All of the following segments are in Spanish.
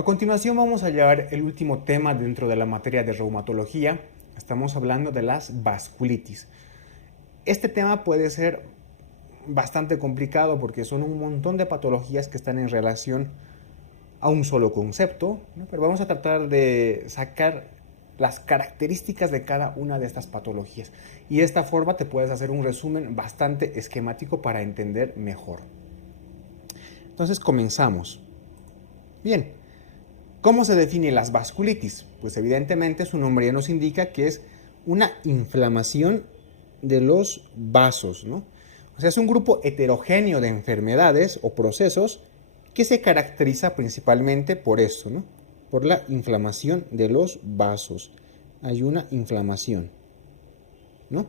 A continuación vamos a llevar el último tema dentro de la materia de reumatología. Estamos hablando de las vasculitis. Este tema puede ser bastante complicado porque son un montón de patologías que están en relación a un solo concepto, ¿no? Pero vamos a tratar de sacar las características de cada una de estas patologías. Y de esta forma te puedes hacer un resumen bastante esquemático para entender mejor. Entonces comenzamos. Bien. ¿Cómo se define las vasculitis? Pues evidentemente su nombre ya nos indica que es una inflamación de los vasos, ¿no? O sea, es un grupo heterogéneo de enfermedades o procesos que se caracteriza principalmente por esto, ¿no? Por la inflamación de los vasos. Hay una inflamación, ¿no?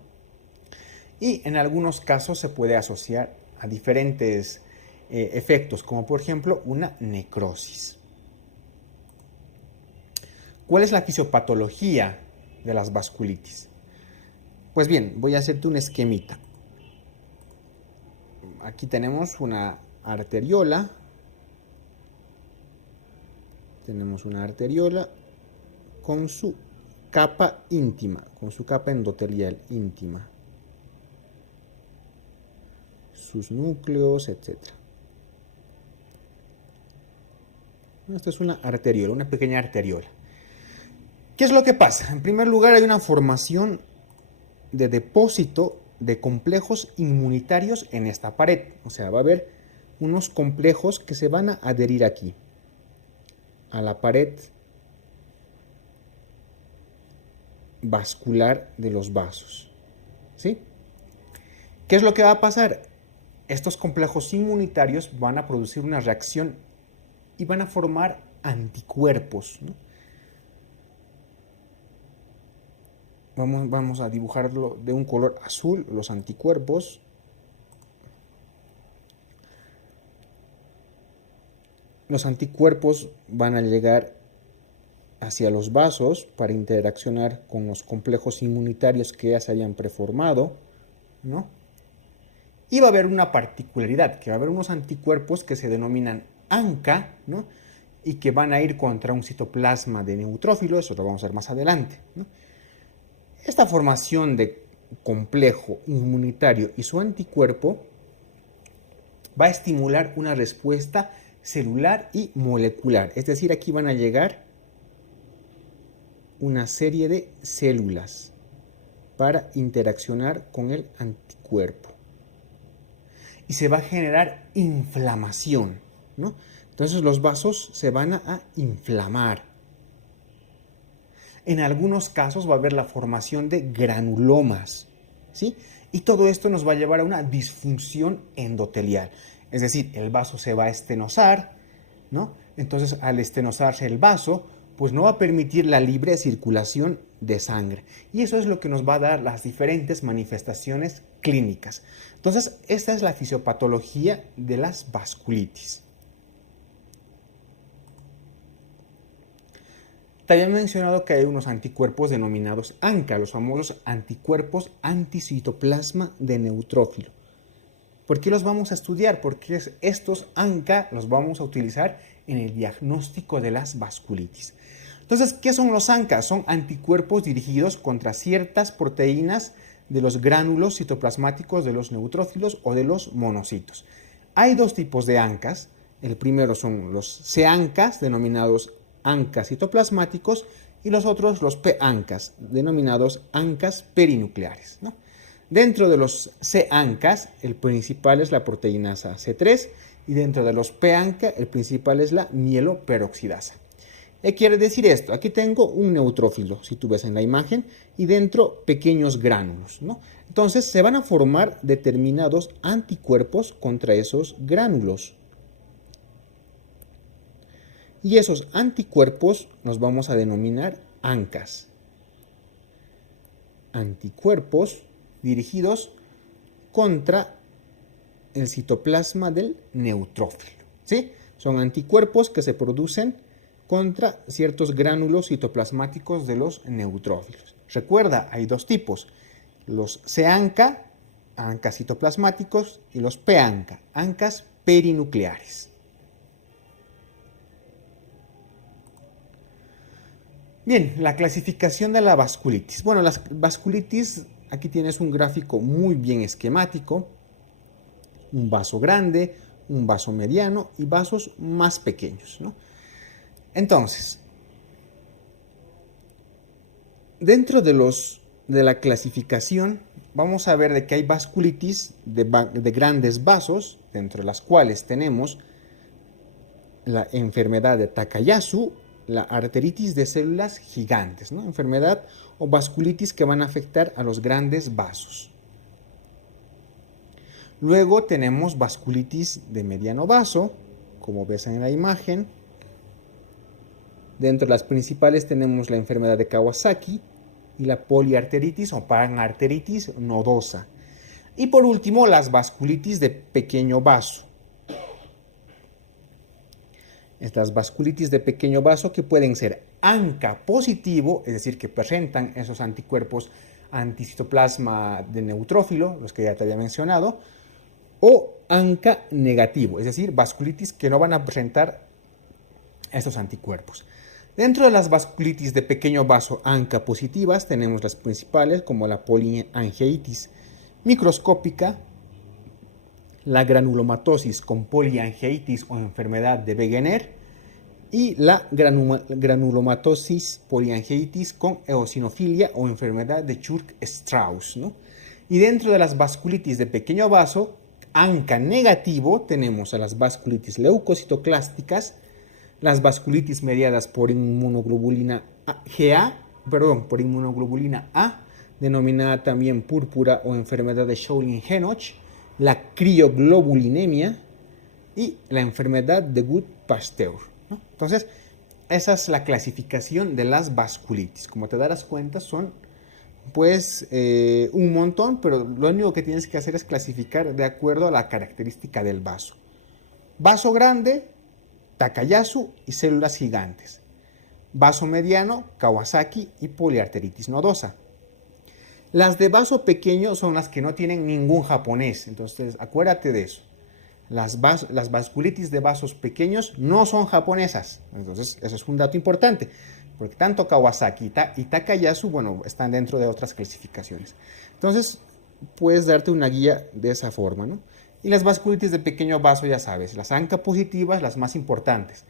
Y en algunos casos se puede asociar a diferentes efectos, como por ejemplo una necrosis. ¿Cuál es la fisiopatología de las vasculitis? Pues bien, voy a hacerte un esquemita. Aquí tenemos una arteriola. Tenemos una arteriola con su capa íntima, con su capa endotelial íntima. Sus núcleos, etc. Esta es una arteriola, una pequeña arteriola. ¿Qué es lo que pasa? En primer lugar, hay una formación de depósito de complejos inmunitarios en esta pared. O sea, va a haber unos complejos que se van a adherir aquí, a la pared vascular de los vasos. ¿Sí? ¿Qué es lo que va a pasar? Estos complejos inmunitarios van a producir una reacción y van a formar anticuerpos, ¿no? Vamos a dibujarlo de un color azul, los anticuerpos. Los anticuerpos van a llegar hacia los vasos para interaccionar con los complejos inmunitarios que ya se hayan preformado, ¿no? Y va a haber una particularidad, que va a haber unos anticuerpos que se denominan ANCA, ¿no? Y que van a ir contra un citoplasma de neutrófilo, eso lo vamos a ver más adelante, ¿no? Esta formación de complejo inmunitario y su anticuerpo va a estimular una respuesta celular y molecular. Es decir, aquí van a llegar una serie de células para interaccionar con el anticuerpo. Y se va a generar inflamación, ¿no? Entonces los vasos se van a inflamar. En algunos casos va a haber la formación de granulomas, ¿sí? Y todo esto nos va a llevar a una disfunción endotelial. Es decir, el vaso se va a estenosar, ¿no? Entonces, al estenosarse el vaso, pues no va a permitir la libre circulación de sangre. Y eso es lo que nos va a dar las diferentes manifestaciones clínicas. Entonces, esta es la fisiopatología de las vasculitis. Te había mencionado que hay unos anticuerpos denominados ANCA, los famosos anticuerpos anticitoplasma de neutrófilo. ¿Por qué los vamos a estudiar? Porque estos ANCA los vamos a utilizar en el diagnóstico de las vasculitis. Entonces, ¿qué son los ANCA? Son anticuerpos dirigidos contra ciertas proteínas de los gránulos citoplasmáticos de los neutrófilos o de los monocitos. Hay dos tipos de ANCAs. El primero son los C-ANCAs, denominados ANCAs citoplasmáticos, y los otros los P-ANCAs, denominados ANCAs perinucleares, ¿no? Dentro de los C-ANCAs, el principal es la proteinasa C3, y dentro de los P-ANCA, el principal es la mieloperoxidasa. ¿Qué quiere decir esto? Aquí tengo un neutrófilo, si tú ves en la imagen, y dentro pequeños gránulos, ¿no? Entonces se van a formar determinados anticuerpos contra esos gránulos. Y esos anticuerpos los vamos a denominar ANCAs. Anticuerpos dirigidos contra el citoplasma del neutrófilo, ¿sí? Son anticuerpos que se producen contra ciertos gránulos citoplasmáticos de los neutrófilos. Recuerda, hay dos tipos, los C-ANCA, ANCAs citoplasmáticos, y los P-ANCA, ANCAs perinucleares. Bien, la clasificación de la vasculitis. Bueno, las vasculitis, aquí tienes un gráfico muy bien esquemático, un vaso grande, un vaso mediano y vasos más pequeños, ¿no? Entonces, dentro de la clasificación, vamos a ver de que hay vasculitis de grandes vasos, dentro de las cuales tenemos la enfermedad de Takayasu, la arteritis de células gigantes, ¿no? Enfermedad o vasculitis que van a afectar a los grandes vasos. Luego tenemos vasculitis de mediano vaso, como ves en la imagen. Dentro de las principales tenemos la enfermedad de Kawasaki y la poliarteritis o panarteritis nodosa. Y por último, las vasculitis de pequeño vaso. Estas vasculitis de pequeño vaso que pueden ser ANCA positivo, es decir, que presentan esos anticuerpos anticitoplasma de neutrófilo, los que ya te había mencionado, o ANCA negativo, es decir, vasculitis que no van a presentar estos anticuerpos. Dentro de las vasculitis de pequeño vaso ANCA positivas tenemos las principales como la poliangeitis microscópica, la granulomatosis con poliangeitis o enfermedad de Wegener y la granulomatosis poliangeitis con eosinofilia o enfermedad de Churg-Strauss, ¿no? Y dentro de las vasculitis de pequeño vaso ANCA negativo tenemos a las vasculitis leucocitoclásticas, las vasculitis mediadas por inmunoglobulina por inmunoglobulina A, denominada también púrpura o enfermedad de Schölling-Henoch, la crioglobulinemia y la enfermedad de Gut-Pasteur, ¿no? Entonces, esa es la clasificación de las vasculitis. Como te darás cuenta, son pues un montón, pero lo único que tienes que hacer es clasificar de acuerdo a la característica del vaso. Vaso grande, Takayasu y células gigantes. Vaso mediano, Kawasaki y poliarteritis nodosa. Las de vaso pequeño son las que no tienen ningún japonés, entonces acuérdate de eso. Las vasculitis de vasos pequeños no son japonesas, entonces eso es un dato importante, porque tanto Kawasaki y Takayasu, bueno, están dentro de otras clasificaciones. Entonces, puedes darte una guía de esa forma, ¿no? Y las vasculitis de pequeño vaso, ya sabes, las ANCA positivas, las más importantes,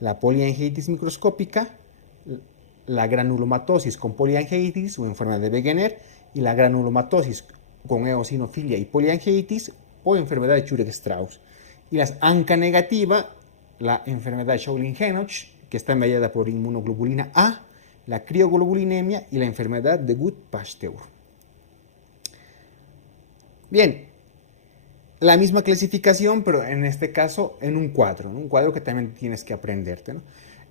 la poliangeitis microscópica, la granulomatosis con poliangeitis o enfermedad de Wegener, y la granulomatosis con eosinofilia y poliangeitis o enfermedad de Churg-Strauss. Y las ANCA negativa, la enfermedad de Schölling-Henoch, que está mediada por inmunoglobulina A, la crioglobulinemia y la enfermedad de Gut-Pasteur. Bien, la misma clasificación, pero en este caso en un cuadro, ¿no? Un cuadro que también tienes que aprenderte, ¿no?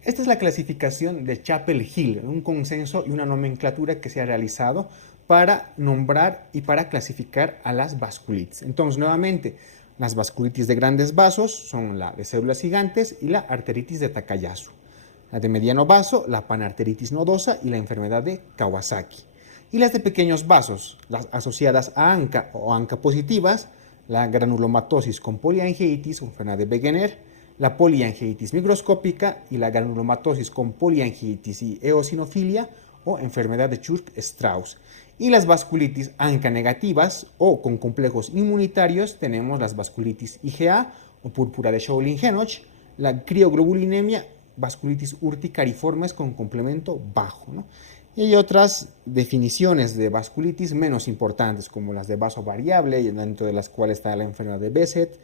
Esta es la clasificación de Chapel-Hill, un consenso y una nomenclatura que se ha realizado para nombrar y para clasificar a las vasculitis. Entonces, nuevamente, las vasculitis de grandes vasos son la de células gigantes y la arteritis de Takayasu. La de mediano vaso, la panarteritis nodosa y la enfermedad de Kawasaki. Y las de pequeños vasos, las asociadas a ANCA o ANCA positivas, la granulomatosis con poliangeitis o enfermedad de Wegener, la poliangeitis microscópica y la granulomatosis con poliangeitis y eosinofilia o enfermedad de Churg-Strauss. Y las vasculitis ANCA negativas o con complejos inmunitarios tenemos las vasculitis IgA o púrpura de Schölling-Henoch, la crioglobulinemia, vasculitis urticariformes con complemento bajo, ¿no? Y hay otras definiciones de vasculitis menos importantes, como las de vaso variable, dentro de las cuales está la enfermedad de Behçet,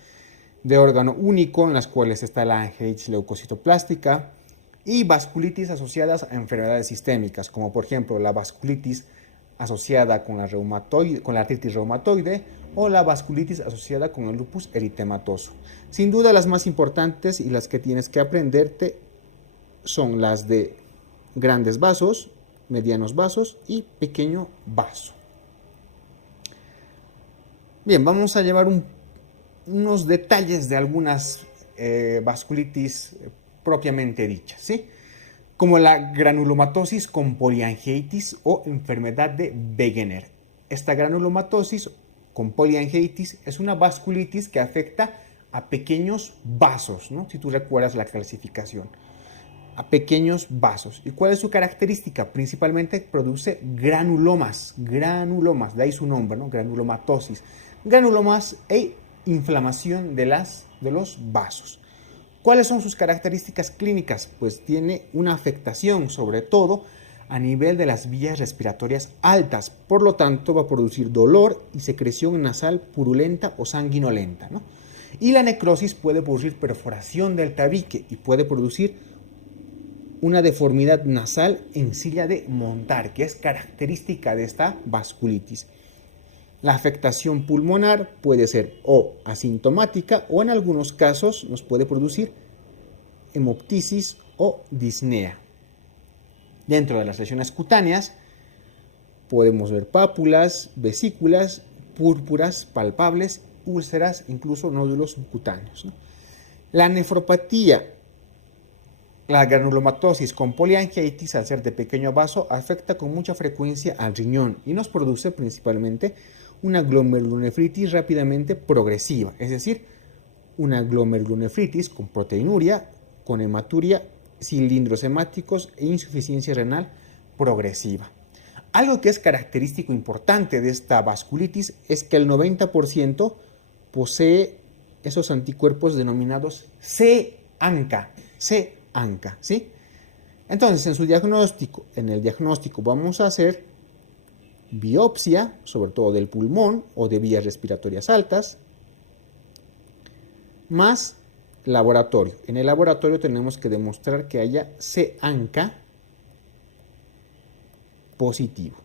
de órgano único, en las cuales está la angeitis leucocitoplástica, y vasculitis asociadas a enfermedades sistémicas, como por ejemplo la vasculitis asociada con la artritis reumatoide o la vasculitis asociada con el lupus eritematoso. Sin duda las más importantes y las que tienes que aprenderte son las de grandes vasos, medianos vasos y pequeño vaso. Bien, vamos a llevar unos detalles de algunas vasculitis propiamente dichas, ¿sí? Como la granulomatosis con poliangeitis o enfermedad de Wegener. Esta granulomatosis con poliangeitis es una vasculitis que afecta a pequeños vasos, ¿no? Si tú recuerdas la clasificación. a pequeños vasos. ¿Y cuál es su característica? Principalmente produce granulomas, de ahí su nombre, ¿no? Granulomatosis. Granulomas e inflamación de los vasos. ¿Cuáles son sus características clínicas? Pues tiene una afectación, sobre todo a nivel de las vías respiratorias altas. Por lo tanto, va a producir dolor y secreción nasal purulenta o sanguinolenta, ¿no? Y la necrosis puede producir perforación del tabique y puede producir una deformidad nasal en silla de montar, que es característica de esta vasculitis. La afectación pulmonar puede ser o asintomática o en algunos casos nos puede producir hemoptisis o disnea. Dentro de las lesiones cutáneas podemos ver pápulas, vesículas, púrpuras palpables, úlceras, incluso nódulos subcutáneos, ¿no? La nefropatía, la granulomatosis con poliangiitis, al ser de pequeño vaso, afecta con mucha frecuencia al riñón y nos produce principalmente una glomerulonefritis rápidamente progresiva, es decir, una glomerulonefritis con proteinuria, con hematuria, cilindros hemáticos e insuficiencia renal progresiva. Algo que es característico importante de esta vasculitis es que el 90% posee esos anticuerpos denominados C-ANCA, ¿sí? Entonces, en el diagnóstico vamos a hacer biopsia, sobre todo del pulmón o de vías respiratorias altas, más laboratorio. En el laboratorio tenemos que demostrar que haya C-ANCA positivo,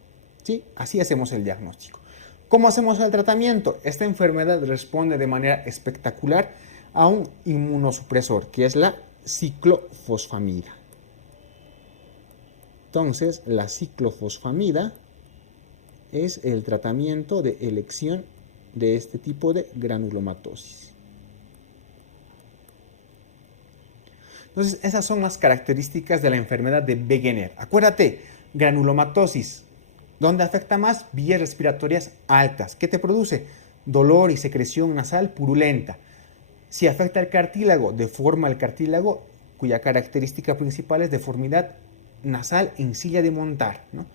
¿sí? Así hacemos el diagnóstico. ¿Cómo hacemos el tratamiento? Esta enfermedad responde de manera espectacular a un inmunosupresor, que es la ciclofosfamida. Entonces, la ciclofosfamida es el tratamiento de elección de este tipo de granulomatosis. Entonces, esas son las características de la enfermedad de Wegener. Acuérdate, granulomatosis, ¿dónde afecta más? Vías respiratorias altas. ¿Qué te produce? Dolor y secreción nasal purulenta. Si afecta el cartílago, deforma el cartílago, cuya característica principal es deformidad nasal en silla de montar, ¿no?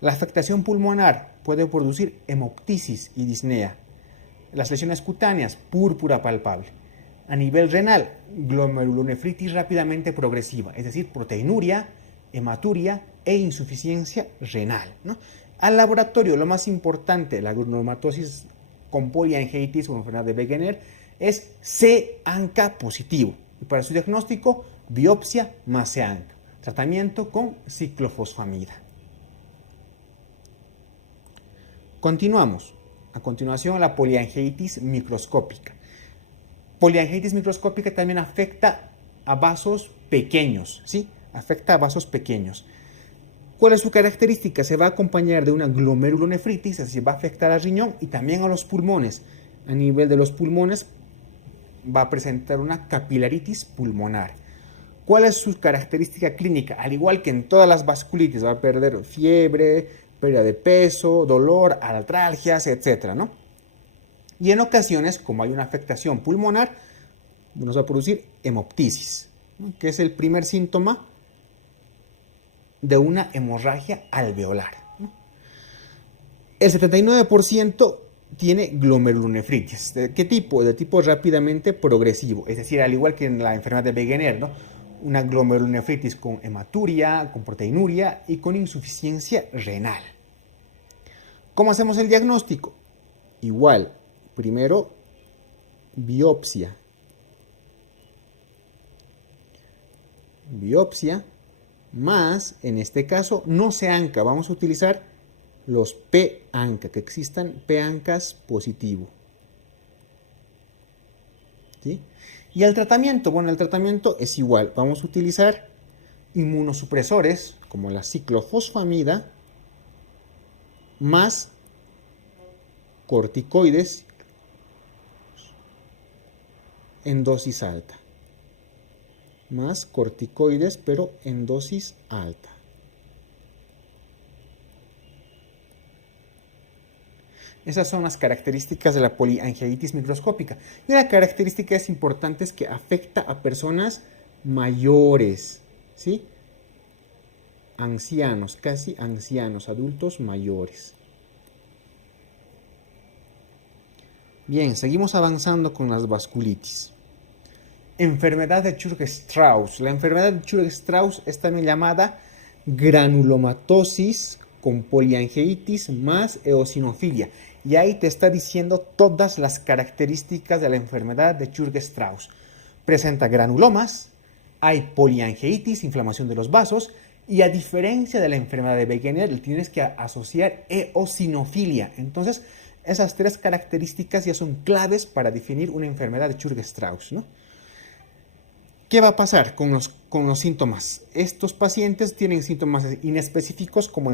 La afectación pulmonar puede producir hemoptisis y disnea. Las lesiones cutáneas, púrpura palpable. A nivel renal, glomerulonefritis rápidamente progresiva, es decir, proteinuria, hematuria e insuficiencia renal, ¿no? Al laboratorio, lo más importante, la granulomatosis con poliangiitis o enfermedad de Wegener, es C-ANCA positivo. Y para su diagnóstico, biopsia más C-ANCA. Tratamiento con ciclofosfamida. Continuamos. A continuación, la poliangiitis microscópica. Poliangiitis microscópica también afecta a vasos pequeños, ¿sí? Afecta a vasos pequeños. ¿Cuál es su característica? Se va a acompañar de una glomerulonefritis, es decir, va a afectar al riñón y también a los pulmones. A nivel de los pulmones va a presentar una capilaritis pulmonar. ¿Cuál es su característica clínica? Al igual que en todas las vasculitis, va a perder fiebre, pérdida de peso, dolor, artralgias, etc., ¿no? Y en ocasiones, como hay una afectación pulmonar, nos va a producir hemoptisis, ¿no? Que es el primer síntoma de una hemorragia alveolar, ¿no? El 79% tiene glomerulonefritis. ¿De qué tipo? De tipo rápidamente progresivo, es decir, al igual que en la enfermedad de Wegener, ¿no? Una glomerulonefritis con hematuria, con proteinuria y con insuficiencia renal. ¿Cómo hacemos el diagnóstico? Igual, primero biopsia. Biopsia más, en este caso, no C-ANCA, vamos a utilizar los P-ANCA, que existan P-ANCAs positivo. ¿Sí? Y el tratamiento, bueno, el tratamiento es igual, vamos a utilizar inmunosupresores como la ciclofosfamida más corticoides en dosis alta. Más corticoides, pero en dosis alta. Esas son las características de la poliangiitis microscópica. Y una característica importante es que afecta a personas mayores. ¿sí? Ancianos, casi ancianos, adultos mayores. Bien, seguimos avanzando con las vasculitis. Enfermedad de Churg-Strauss. La enfermedad de Churg-Strauss es también llamada granulomatosis con poliangeitis más eosinofilia. Y ahí te está diciendo todas las características de la enfermedad de Churg-Strauss. Presenta granulomas, hay poliangeitis, inflamación de los vasos, y a diferencia de la enfermedad de Wegener, tienes que asociar eosinofilia. Entonces, esas tres características ya son claves para definir una enfermedad de Churg-Strauss, ¿no? ¿Qué va a pasar con los síntomas? Estos pacientes tienen síntomas inespecíficos como